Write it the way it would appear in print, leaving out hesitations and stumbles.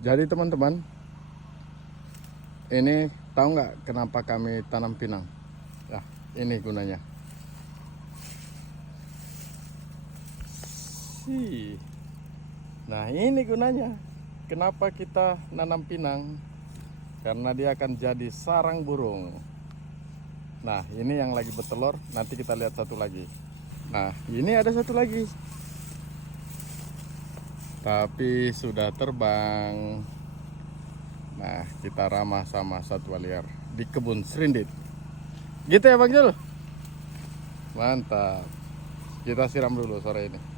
Jadi teman-teman, ini tahu nggak kenapa kami tanam pinang? Nah, ini gunanya. Nah, ini gunanya. Kenapa kita nanam pinang? Karena dia akan jadi sarang burung. Nah, ini yang lagi bertelur. Nanti kita lihat satu lagi. Nah, ini ada satu lagi. Tapi sudah terbang. Nah, kita ramah sama satwa liar di kebun serindit. Gitu ya Bang Jul? Mantap. Kita siram dulu sore ini.